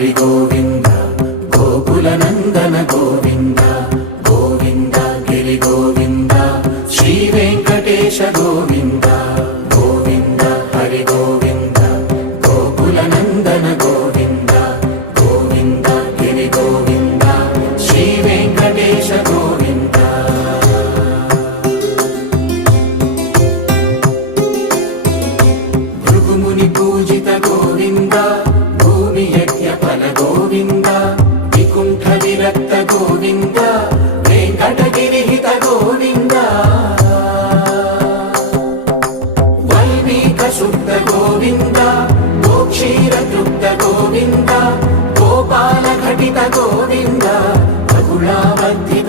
హరి గోవింద గోకుల నందన గోవింద గోవింద గిరి గోవింద శ్రీ వెంకటేశ గోవింద గోవింద హరి గోవింద గోకుల నందన గోవింద గోవింద గిరి గోవింద శ్రీ వెంకటేశ గోవింద భృగుముని పూజిత గోవింద భూమి యజ్ఞ ఫల గోవింద వికుంఠ విరక్త గోవింద వెంకటగిరిహిత గోవింద వైదిక శుద్ధ గోవింద గోక్షీర తృప్త గోవింద గోపాల ఘటిత గోవింద బహుళావధ్య